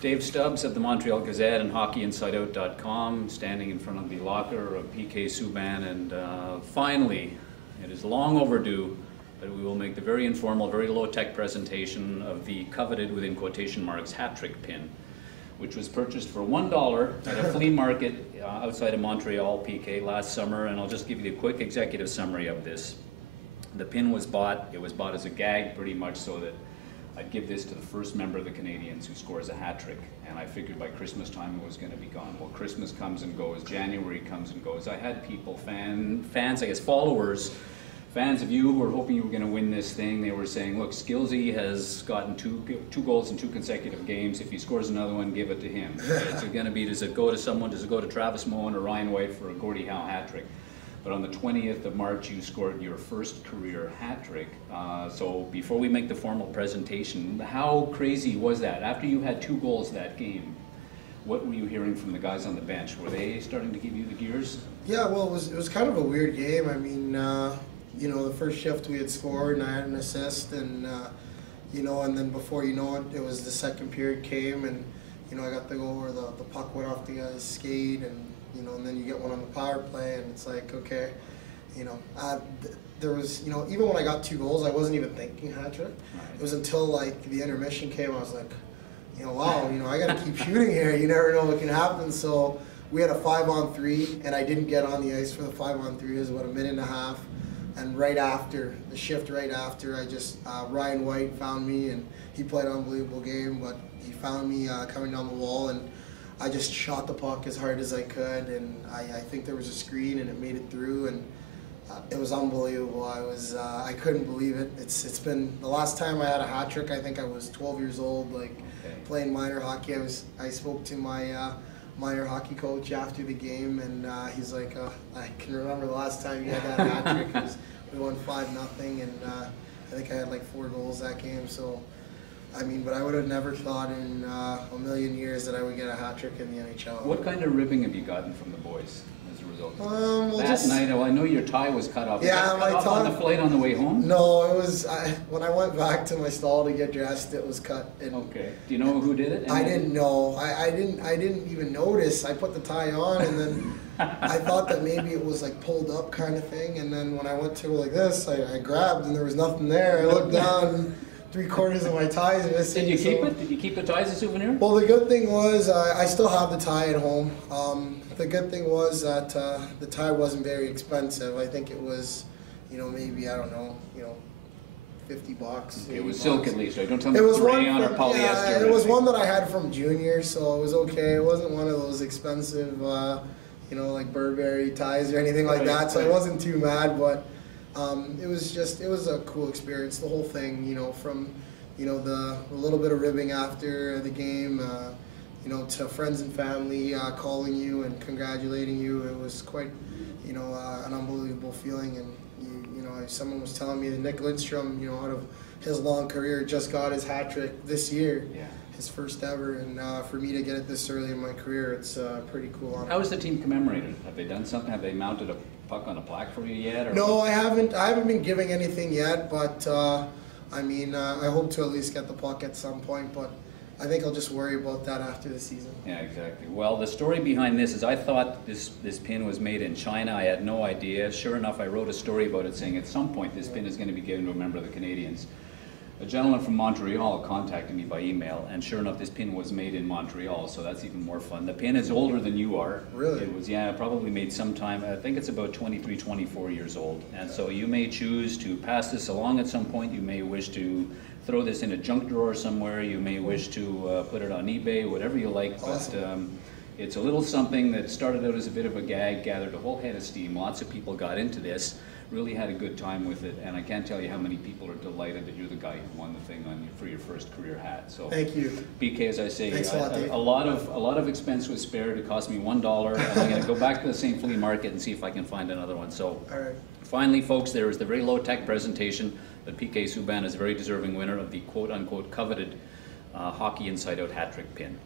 Dave Stubbs of the Montreal Gazette and hockeyinsideout.com, standing in front of the locker of P.K. Subban, and finally, it is long overdue, but we will make the very informal, very low-tech presentation of the coveted, within quotation marks, hat-trick pin, which was purchased for $1 at a flea market outside of Montreal, P.K. last summer, and I'll just give you the quick executive summary of this. The pin was bought, it was bought as a gag pretty much so that I'd give this to the first member of the Canadiens who scores a hat trick, and I figured by Christmas time it was going to be gone. Well, Christmas comes and goes, January comes and goes. I had people, fans, I guess followers, fans of you who were hoping you were going to win this thing. They were saying, look, Skillsy has gotten two goals in 2 consecutive games. If he scores another one, give it to him. Is it going to be, does it go to someone, does it go to Travis Moen or Ryan White for a Gordie Howe hat trick? But on the 20th of March, you scored your first career hat trick. So before we make the formal presentation, how crazy was that? After you had 2 goals that game, what were you hearing from the guys on the bench? Were they starting to give you the gears? Yeah, well, it was kind of a weird game. I mean, you know, the first shift we had scored and I had an assist, and you know, and then before you know it, it was the second period came, and you know, I got the goal where the puck went off the guy's skate, and you know, and then you get one on the power play, and it's like, okay, you know, there was, you know, even when I got 2 goals, I wasn't even thinking hat trick. Right. It was until like the intermission came, I was like, you know, wow, you know, I got to keep shooting here. You never know what can happen. So we had a 5-on-3, and I didn't get on the ice for the 5-on-3. It was about 1.5 minutes. And right after, the shift right after, I just, Ryan White found me, and he played an unbelievable game, but he found me coming down the wall, and I just shot the puck as hard as I could, and I think there was a screen, and it made it through, and it was unbelievable. I couldn't believe it. It's been, the last time I had a hat trick, I think I was 12 years old, like playing minor hockey. I spoke to my minor hockey coach after the game, and he's like, I can remember the last time you had that hat trick. We won 5-0, and I think I had like 4 goals that game. So, I mean, but I would have never thought in a million years that I would get a hat trick in the NHL. What kind of ribbing have you gotten from the boys as a result? Well, that night, I know your tie was cut off. Yeah, was cut off on the flight on the way home? No, it was when I went back to my stall to get dressed. It was cut. Okay. Do you know who did it? I didn't know. I didn't even notice. I put the tie on, and then I thought that maybe it was like pulled up kind of thing. And then when I went to like this, I grabbed, and there was nothing there. I looked down. 3/4 of my ties missing. Did you keep it? Did you keep the tie as a souvenir? Well, the good thing was I still have the tie at home. The good thing was that the tie wasn't very expensive. I think it was, you know, maybe, I don't know, you know, $50. Okay, it was silk at least, right? Don't tell me it was rayon or polyester. Yeah, it was one that I had from Junior, so it was okay. It wasn't one of those expensive, you know, like Burberry ties or anything like that. So I wasn't too mad, but. It was a cool experience, the whole thing, you know, from, you know, the little bit of ribbing after the game, you know, to friends and family calling you and congratulating you. It was quite, you know, an unbelievable feeling. And, you know, someone was telling me that Nick Lidstrom, you know, out of his long career, just got his hat trick this year. Yeah. His first ever, and for me to get it this early in my career, it's pretty cool honor. How is the team commemorated? Have they done something? Have they mounted a puck on a plaque for you yet? Or? No, I haven't. I haven't been giving anything yet, but I mean, I hope to at least get the puck at some point. But I think I'll just worry about that after the season. Yeah, exactly. Well, the story behind this is I thought this pin was made in China. I had no idea. Sure enough, I wrote a story about it saying at some point this pin is going to be given to a member of the Canadiens. A gentleman from Montreal contacted me by email, and sure enough, this pin was made in Montreal, so that's even more fun. The pin is older than you are. Really? It was, yeah, probably made sometime, I think it's about 23, 24 years old. And so you may choose to pass this along at some point. You may wish to throw this in a junk drawer somewhere. You may wish to put it on eBay, whatever you like. Awesome. But it's a little something that started out as a bit of a gag, gathered a whole head of steam. Lots of people got into this. Really had a good time with it, and I can't tell you how many people are delighted that you're the guy who won the thing for your first career hat. So thank you. PK, as I say, thanks a lot, Dave. a lot of expense was spared. It cost me $1, and I'm going to go back to the same flea market and see if I can find another one. So, all right. Finally, folks, there is the very low-tech presentation that PK Subban is a very deserving winner of the quote-unquote coveted Hockey Inside Out hat trick pin.